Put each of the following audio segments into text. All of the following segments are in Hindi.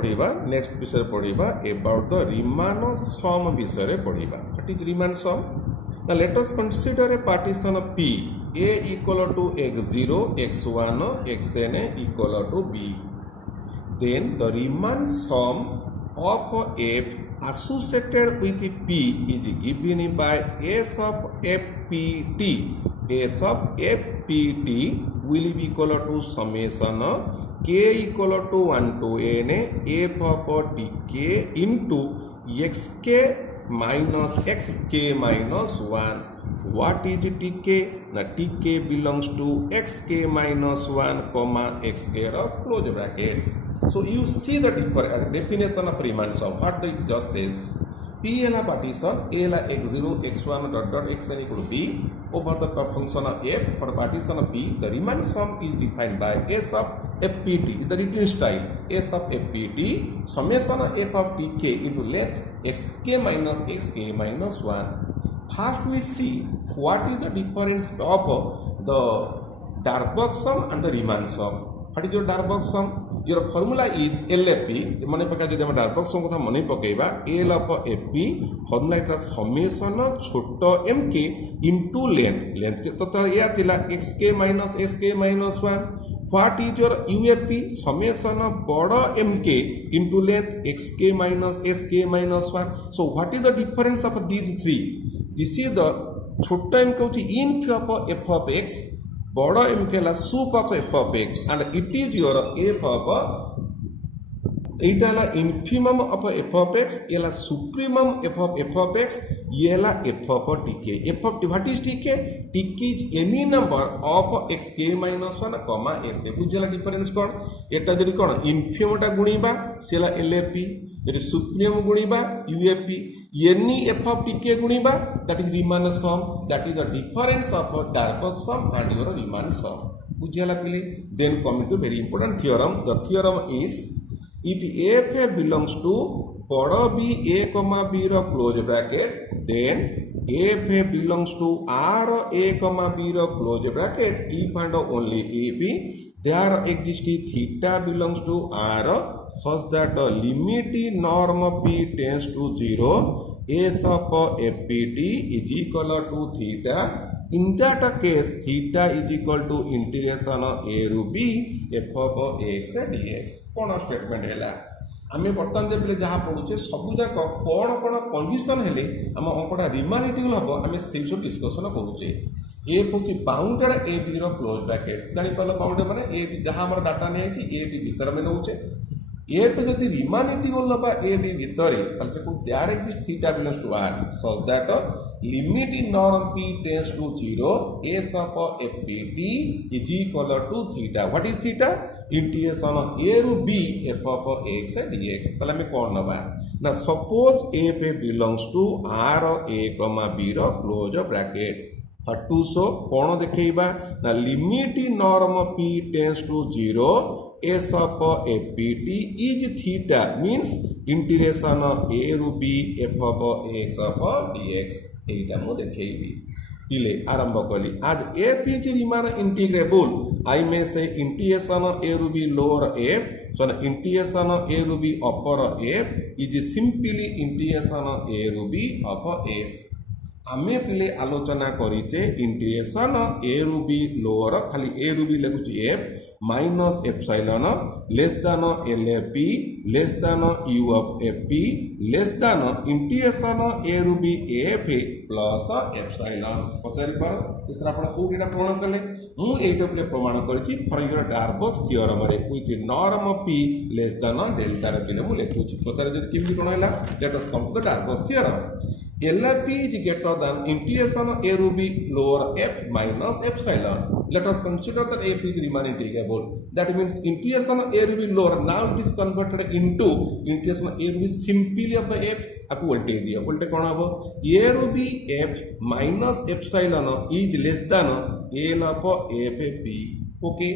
पढ़िबा नेक्स्ट विषय पढ़िबा अबाउट द रीमानसम विषय पढ़िबा what is Riemann sum now let us consider a partition of P A equal to x0 x1 xn equal to B then the Reimqnsum of f associated with P is given by S of fpt S of fpt will be equal to summation k equal to 1 to n f of tk into xk minus xk minus 1. What is tk? Now tk belongs to xk minus 1 comma xk of close bracket. So you see the definition of Reimqnsum. What it just says, P is a partition, A is x0, x1 dot dot xn equal to B over the function of f. For the partition of P, the Reimqnsum is defined by S of fpt, is the written style, S of fpt, summation of f of tk into length xk minus xk minus 1. First we see what is the difference of the Reimqnsum and the Reimqnsum. What is your Reimqnsum? Your formula is LFP. मन पका जब हम Reimqnsum कथा मन पकेबा L of FP formula इतना summation छोट m k into length के तो यह थिला xk minus sk minus 1. What is your UFP? Summation of बड़ा mk into length xk minus sk minus 1. So what is the difference of these three? This is the छोट m को in f of x, बड़ा m के ला soup of f of x, and it is your f of Etah La infimum of f of x, एला supremum f of x, ये ला f of tk. F of what is tk? Tk is any number of xk minus 1 comma xk. बुझला डिफरेंस कोन? एटा जदी कोन infimum टा गुणीबा सेला LFP, जदी supremum गुणीबा UFP, any f of tk गुणीबा that is Reimqnsum. That is the difference of Reimqnsum and your Reimqnsum. बुझला पहिले. Then coming to very important theorem. The theorem is if f belongs to बड़ा b a comma b रो close bracket, then f belongs to r a comma b रो close bracket if and only if there exists theta belongs to r such that limit norm p tends to 0 s of fpt is equal to theta. In that case, theta is equal to integration a ru b f of x dx. कौन स्टेटमेंट है आमे बर्तमान देखले जहाँ पढ़ुचे सबू जाक कौन कौन कंडीशन हेले आम अंकटा रिमानिटिकल हम आम से सब डिस्कसन करुचे. ए हूँ bounded A B close bracket जापर बाउंडेड माने ए बी जहाँ आम डाटा नहीं ए बी भीतर में नौचे ए पे जब रिमानिटिकल नबा ए बी भीतर से there exist theta belongs to R such that limit in norm P tends to 0 S of FPT is equal to theta. What is theta? Integration A रु B F of X DX. तले में कौन नबा ना suppose F belongs to R A comma B रो क्लोज ब्रैकेट. टू सो कौन देखैबा ना limit in norm P tends to 0 S of fpt is theta means integration a ru b f of x of dx. एटा मु देखैबी पिले आरंभ कली. आज f is Riemann integrable. I may say integration a ru b lower f, so integration a ru b upper f is simply integration a ru b of f. आमे पिले आलोचना करिचे इंटीग्रेशन ए रु बी लोअर खाली ए रु बी लिखुची F minus epsilon less than L F P less than U of F P less than integration A रु बी एफ प्लस एप्सिलॉन. पचारि पर इसरा आपण कोडीटा प्रमाण करले मु एटा पिले प्रमाण करिची फॉर योर डार्बक्स थ्योरम रे with norm P less than delta रे पिले मु लिखुची. पचारि जदी किमि कोन हैला let us come to the Darboux theorem. LP is greater than integration a ru b lower f minus epsilon. Let us consider that f is Riemann integrable. That means integration a ru b lower. Now it is converted into integration a ru b simply of the f. आपको वोल्टेज दिया वोल्टेज कौन हम a ru b f minus epsilon is less than l of f p. Okay,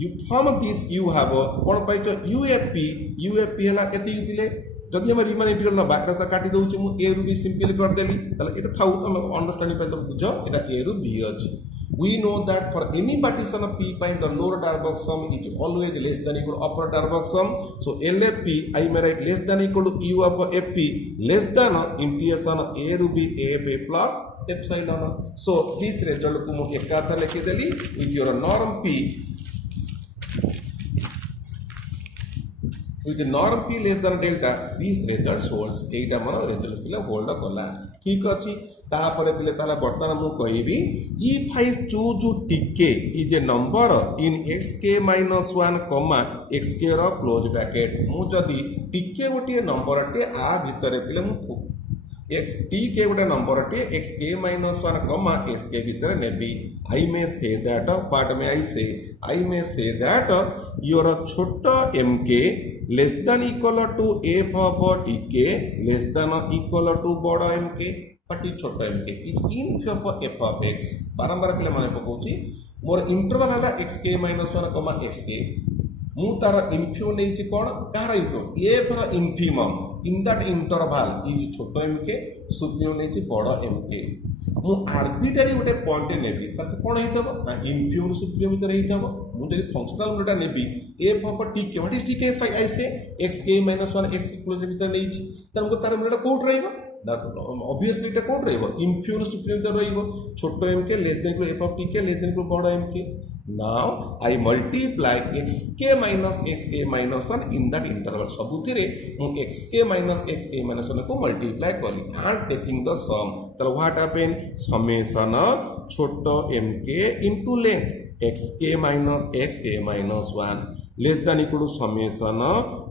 you from this you have कौन पाइछ UFP हला एति पिले जदि हम Riemann integral ना बाकरा काटी दउची मु a ru b सिंपली कर देली तले एटा थाउ तुम अंडरस्टैंडिंग पे तो बुझो एटा a ru b अछि. We know that for any partition of P by the lower Darbox sum is always less than equal to upper Darbox sum. So LFP I may write less than equal to U of FP less than integration A to B AFA plus epsilon. So this result को मैं एक काथा लिखी देली with your norm P with the norm P less than delta this result holds एटा मन result पिला hold कला ठीक अछि तापर पिले ताला वर्तमान मु कहिबी if I choose tk is a number in xk minus 1 comma xk row close bracket मु जदी tk गोटे नंबर टे आ भितरे पिले मु x tk गोटे नंबर टे xk minus 1 comma xk भितरे नेबी I may say that part में I may say that your छोटा mk less than equal to f of tk less than equal to बड़ा mk पटी छोटा mk is in f of x बारंबार पिले माने पकोची मोर इंटरवल हला xk minus 1 comma xk मु तार इन्फियो नै छि कोन कार इन्फियो f रो infimum in that interval is छोटा mk सुप्रियो नै छि बड़ा mk मु आर्बिट्रारी गोटे पॉइंट नेबी तार से कोन हेतबो ना इन्फियो सुप्रियो भीतर हेतबो मु जदि functional NOTA navy f of tk what is tk आई से xk minus 1 x क्लोज भीतर नै छि तार को तार मोटा कोड रहइबो obviously এটা কোড রইব ইনফিউর সুপ্রিম তো রইব ছোট mk less than equal f of tk less than equal বড় mk now I multiply xk minus 1 in that interval सबुथिरे मु xk minus 1 को multiply कली and taking the sum तो what happen summation छोट mk into length xk minus 1 less than equal to summation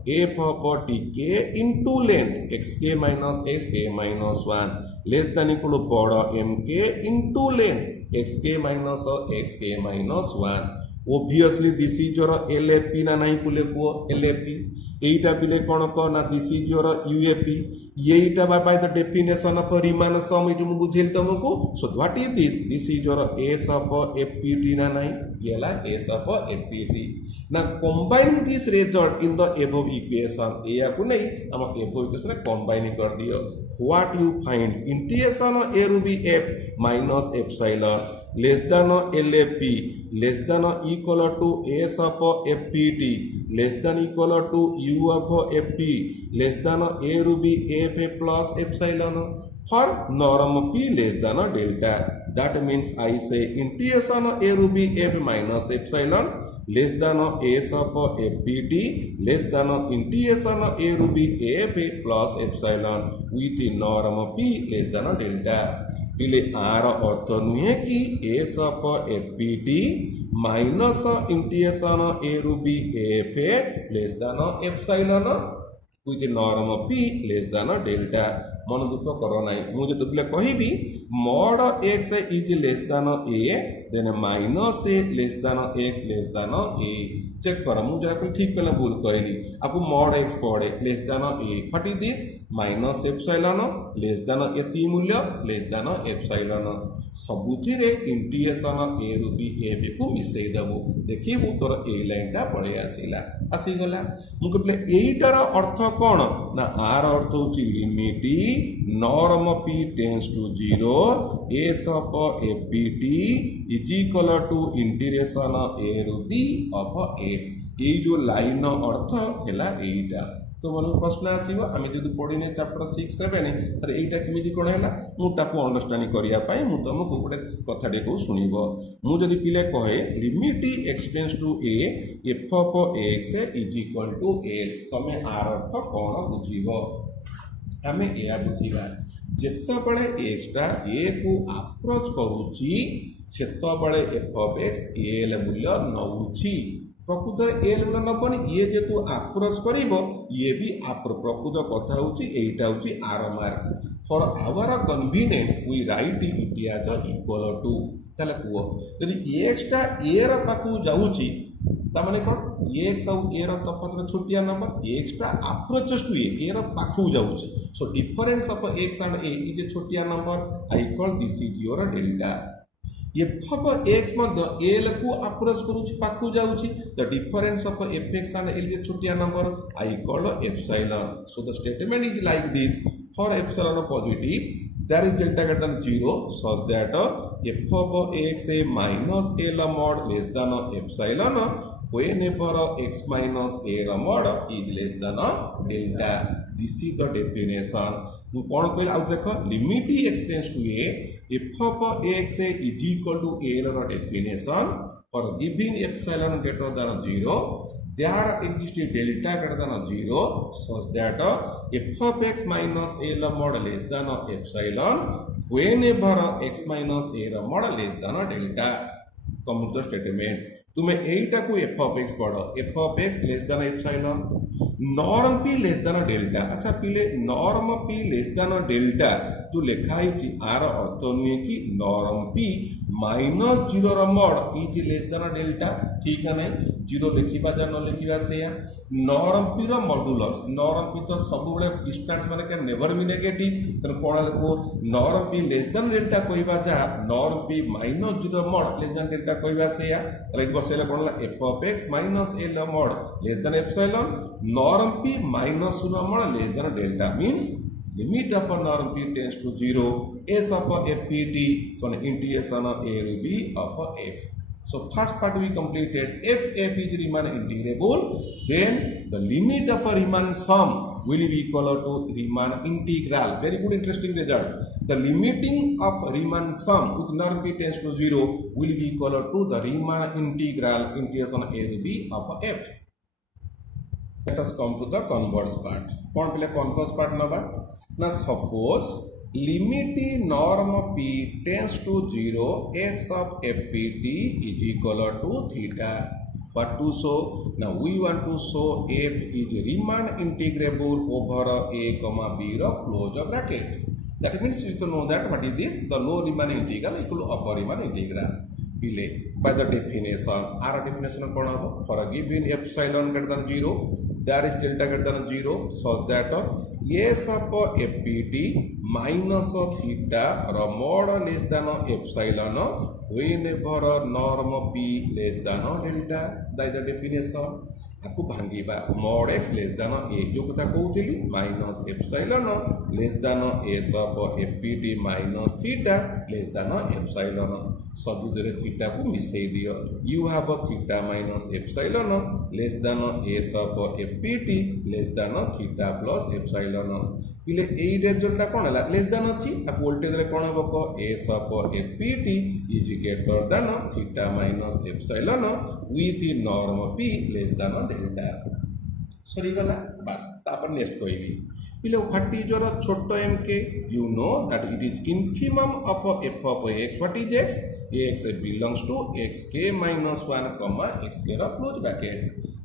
f of tk into length xk minus 1 less than equal to बड़ा mk into length xk minus 1 obviously this is your LFP ना नहीं कुले को LFP एटा पिले कोन को ना this is your UFP Etah by the definition of Riemann sum it मु बुझेल तुमको so what is this is your S of FPT ना नहीं येला S of FPT ना combine this result in the above equation एया को नहीं हम above equation combine कर दियो what you find integration A to B F minus epsilon less than LFP less than equal to S of FPT less than equal to U of FP less than A to B FA plus epsilon for norm P less than delta that means I say integration A to B F minus epsilon less than S of FPT less than integration A to B FA plus epsilon with norm P less than delta पिले आर अर्थ नुहे कि S of FPT minus integration A to B F A less than epsilon which norm P less than delta मन दुख करो नाही मु जे तुले कहिबी mod x is less than a then minus a less than x less than a check कर मु जरा को ठीक कला भूल कहली आपको mod x पड़े less than a what is this minus epsilon less than एती मूल्य लेस देन एप्सिलॉन सबुथिरे इंटीग्रेशन a रु b a को मिसै दबो देखिबु तोर a लाइन टा पळे आसी गला मु कहले एटार अर्थ कोन ना आर अर्थ होची limit norm p tends to 0 s of fpt is equal to integration a to b of f ये जो लाइन अर्थ हैला एटा तो मन प्रश्न आसीबो आमे जदि पढिने चैप्टर 6 7 सर एटा केमिति कोन हैला मु ताको अंडरस्टैंडिंग करिया पाए मु तुमको गोटे कथाटे को सुनिबो मु जदि पिले कहे limit x tends to a f of x is equal to l तमे आर अर्थ कोन बुझिबो आमे एया बुझिबा जेतबळे x टा a को अप्रोच करूची सेतबळे f of x l मूल्य नउची प्रकृत एल मूल्य नबनी ये जेतु अप्रोच करिवो ये भी प्रकृत कथा होची एटा होची आर mark for our convenient we write it as equal to तले को यदि x टा a र पाखु जाउची ता माने कोन x और a र तफात छोटिया नंबर x टा अप्रोचेस टू a र पाखु जाउची so difference of x and a is a छोटिया number I call this is your delta f of x मध्य l को अप्रोच करूची पाखु जाउची the difference of fx and l is छोटिया number I call epsilon so the statement is like this for epsilon positive that is delta greater than 0 such that f of x a minus l mod less than epsilon whenever x minus a mod is less than delta. This is the definition. ମୁଁ କ'ଣ କହିଲି ଆଉ ଦେଖ limit x tends to a f of x a is equal to a ର definition for giving epsilon greater than 0 there exists a delta greater than 0 such that f of x minus a mod less than epsilon whenever x minus a mod less than delta. Come to the statement. तुम्हें एटा को f of x पढ़ो f of x less than epsilon norm p less than delta. अच्छा पिले norm p less than delta जो लिखा है आर अर्थ नुहे कि norm p माइनस 0 र mod is less than delta. ठीक है नहीं 0 लिखिबा जा न लिखिबा से norm p र मॉडुलस norm p तो सब बळे डिस्टेंस माने के नेवर बी नेगेटिव त कोन को norm p less than delta कहबा जा norm p माइनस 0 र mod लेस देन डेल्टा कहबा से राइट बसेला कोन f of x minus l mod less than epsilon norm p minus 0 mod less than delta means limit of norm p tends to 0 s of fpt so an integration of a to b of f. So first part we completed if f is Riemann integrable then the limit of a Riemann sum will be equal to Riemann integral. Very good interesting result. The limiting of Riemann sum with norm p tends to 0 will be equal to the Riemann integral integration a to b of f. Let us come to the converse part. कौन पहले converse part नबा ना suppose limit norm p tends to 0 s of fpt is equal to theta. What to show? Now we want to show f is Riemann integrable over a comma b ro close bracket. That means you can know that what is this? The lower Riemann integral equal to upper Riemann integral. Delay by the definition. Our definition for a given epsilon greater than 0, there is delta greater than 0, such that s of fpt minus theta or mod less than epsilon whenever norm p less than delta. That is the definition. आपको भांगिबा mod x less than a जो कथा कहउथिली minus epsilon less than s of fpt minus theta less than epsilon. सब जरे थीटा को मिसई दियो you have a theta minus epsilon less than s of fpt less than theta plus epsilon. पिले ए रिजल्ट कोन हला लेस देन अछि आ वोल्टेज रे कोन हबो को s of fpt is greater than theta minus epsilon with norm p less than delta. सरी गला बस तापर नेक्स्ट कहबी पिले व्हाट इज योर छोटो m के you know that it is infimum of f of x. What is x? x belongs to xk minus 1 comma xk ର क्लोज ब्रैकेट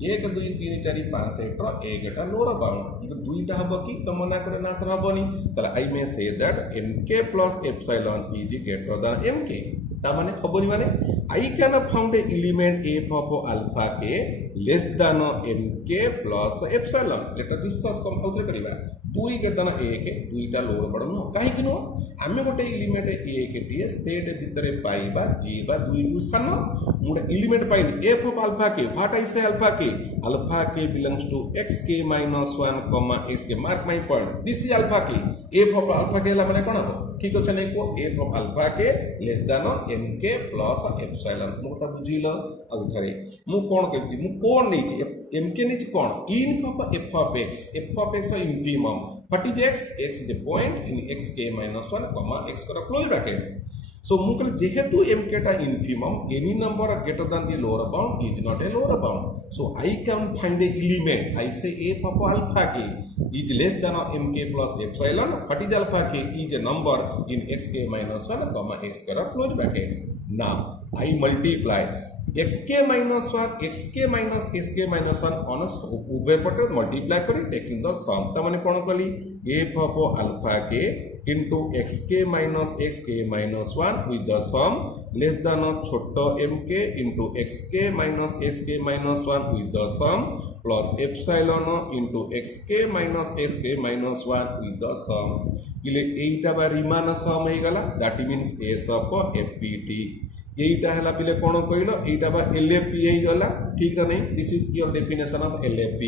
1 2 3 4 5 8 ର 1 टा लोअर बाउंड दुईटा हबो कि त मना करे ना सर हबोनी त I may say that mk plus epsilon is greater than mk. ता माने हबोनी माने I can found a element f of alpha k less than mk plus epsilon. Let us discuss कम आउथरे करिबा दुई केतन एक दुईटा लोअर बाउंड न काहे कि नो आमे गोटे एलिमेंट एक टी सेट भितरे पाइबा g बा दुई टू सान मुडे एलिमेंट पाइनी f of alpha k. What I say alpha k belongs to xk minus 1 comma xk. mark my point, this is alpha k. f of alpha k ला माने कोन हो ठीक अछि नै को f of alpha k less than mk plus epsilon. मोटा बुझिलो आउ थरे मु कोन कहछि मु कोन नै छि mk नै छि कोन in of f of x infimum. What is x? X is a point in xk minus 1 comma x का close bracket. So मुकल जेहेतु mk टा infimum, any number greater than the lower bound is not a lower bound. So I can find a element. I say f of alpha k is less than mk plus epsilon. What is alpha k? Is a number in xk minus 1 comma x का close bracket. Now I multiply xk minus 1 xk minus xk minus 1 on उभय पटे multiply करी taking the sum. ता माने कोन कली f of alpha k into xk minus 1 with the sum less than छोटो mk into xk minus 1 with the sum plus epsilon into xk minus 1 with the sum. इले एटा बा रीमान सम हे गला that means s of fpt. एटा हला पिले कोन कहलो एटा बा lap हे गला ठीक ना नहीं. This is your definition of lap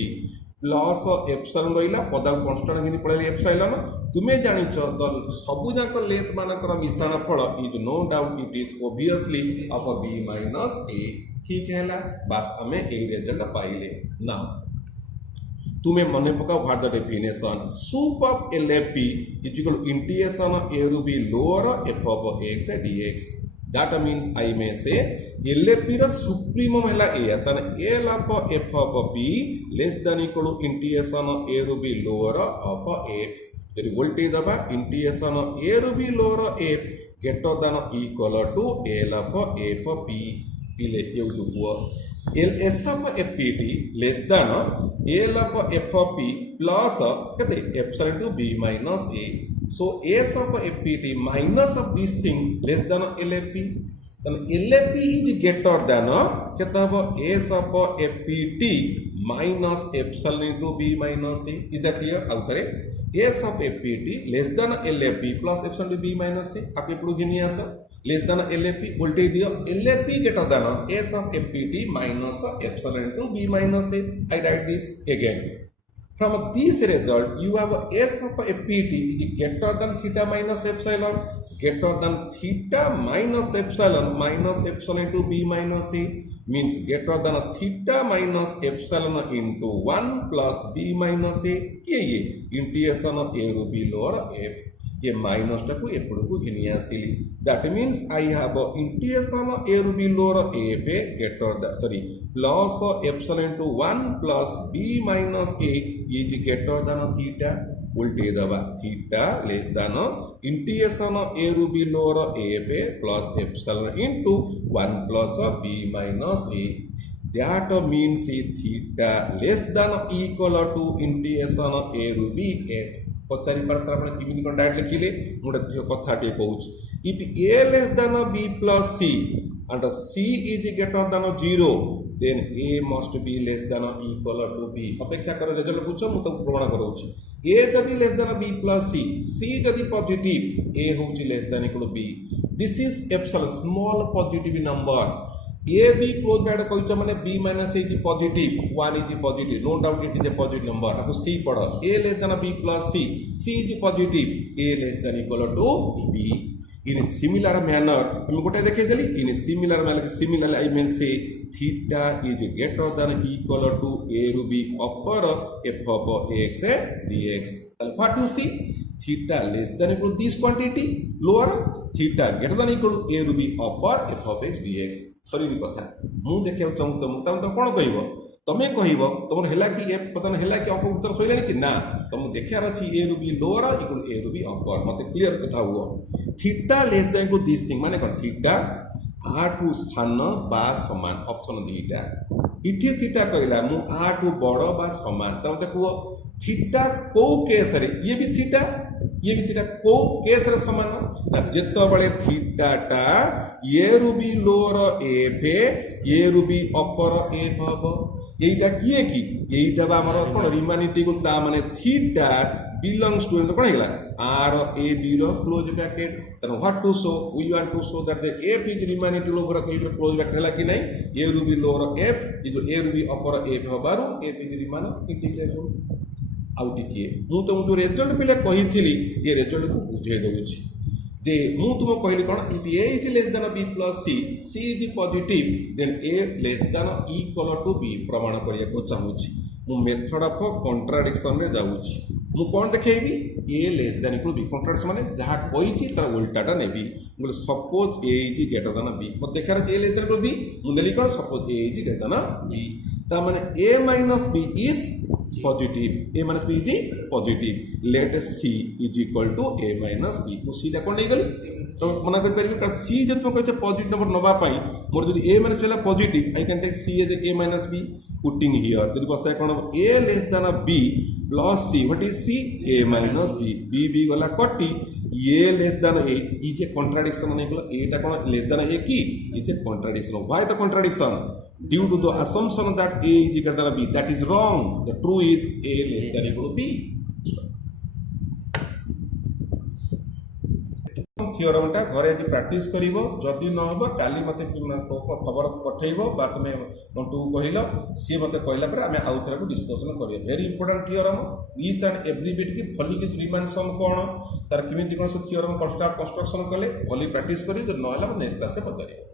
plus epsilon रहिला पदा कांस्टेंट घिनि पळेले एप्सिलॉन तुमे जानिछ द सबु जाक लेंथ मानकर मिश्रण फल is no doubt it is obviously of b minus a ठीक हैला बस हमें ए रिजल्ट पाइले ना तुम्हें मन पका what the definition sup of LFP is equal to integration a to b lower f of x dx that means I may say LFP ର ସୁପ୍ରିମମ୍ ହେଲା a ତାନେ L of f of p less than equal to integration a ରୁ b lower of f ଯଦି वोल्टेज दबा इंटीग्रेशन a ରୁ b lower f greater than equal to L of f of p पिले एउटु हुआ L s of fpt less than L of f of p plus कते epsilon to b minus a so s of fpt minus of this thing less than LFP then LFP is greater than केता हो s of fpt minus epsilon into b minus a is that clear आउतरे s of fpt less than LFP plus epsilon to b minus a आप एपडू घिनी आसा less than LFP voltage दियो LFP greater than s of fpt minus epsilon to b minus a I write this again from this result you have s of fpt is greater than theta minus epsilon greater than theta minus epsilon to b minus a means greater than theta minus epsilon into 1 plus b minus a ये integration of a to b lower f ये माइनस टाकू एपड़ू घिनी आसिली that means I have integration a ରୁ b lower f greater sorry plus epsilon to 1 plus b minus a is greater than theta उल्टे दबा theta less than integration a ରୁ b lower f plus epsilon into 1 plus b minus a that means theta less than equal to integration a ରୁ b f पचारि पार्स आपण किमिति कोन डायरेक्ट लिखिले मोटे कथा टे कहूछ if a less than b plus c and c is greater than 0 then a must be less than equal to b अपेक्षा कर रिजल्ट पूछो मु तो प्रमाण करौछि a जदि less than b plus c जदि पॉजिटिव a होछि less than equal to b this is epsilon small positive number a b close bracket कहिछ माने b minus a is positive 1 is positive no doubt it is a positive number आपको c पढ़ a less than b plus c is positive a less than equal to b in similar manner हम गोटे देखे देली in similar manner similarly I mean say theta is greater than equal to a ରୁ b upper f of x dx what you see theta less than equal to this quantity lower theta greater than equal to a ରୁ b upper f of x dx सरी कथा मु देखिया चाहू तुम कौन कह तुम्हें कह तुम है कि ए बर्तमान है कि अप उत्तर शैले कि ना तुम देखार अच्छी ए रू बी लोअर इक्वल ए रू बी अपर मत क्लीयर कथा हुआ theta less than equal this thing माने कौन थीटा आठू स्थान बा समान ऑप्शन दुईटा इठी थीटा कहला मु आठू बड़ बा समान तुम देखो थीटा को केस रे ये भी थीटा को केस रे समान ना जेतो बळे थीटा टा ए रू बी लोअर एफ ए रू बी अपर एफ हबो एटा किए की एटा बा हमर कोन रिमानिटी को ता माने थीटा बिलोंग्स टू कोन हेला आर ए बी रो close bracket then what to show we want to show that the F is रिमानिटी ओवर क्लोज ब्रैकेट हेला कि नै ए रू B lower F is A रू बी अपर एफ हबारु एफ इज रिमान इंटीग्रेट आउ टिके मु तुमको रिजल्ट पिले कही ये रिजल्ट को बुझे दूची जे मु तुम कहली कौन if A is less than B plus C is positive then A less than equal to B प्रमाण करिया को चाहूची मु मेथड ऑफ कॉन्ट्राडिक्शन रे जाउची मु कोन देखेबी A less than equal B contradiction माने जहा कहिची तार उल्टाटा नेबी मु suppose A is greater than B मु देखार ए लेस देन बी मु नेली कोन suppose A is greater than B ता माने a minus b is positive a minus b is positive let c is equal to a minus b मु c टा कोन नै गली तो मना कर परबी का c जे तुम कहते पॉजिटिव नंबर नबा पई मोर जदी a minus पहला positive I can take c as a minus b putting here जदी बसा कोन a less than b plus c what is c a minus b b b वाला कटी a less than a is a contradiction नै गला a टा कोन लेस देन a की is a contradiction why the contradiction due to the assumption that a is greater than b that is wrong the true is a less than equal to b थियोरमटा घरे आज प्राक्टिस करिवो जदि न हो काली मते खबर पठेइबो बा तुमे मंटू कहल सी मते कहला पर आमे आउ थरा को डिस्कशन करियो very important theorem each and every bit की भली की रिमान सम कोन तार किमिति कोन से थियोरम कंस्ट्रक्शन कले भली प्रैक्टिस करी जो न होला नेक्स्ट क्लास से पचारियो।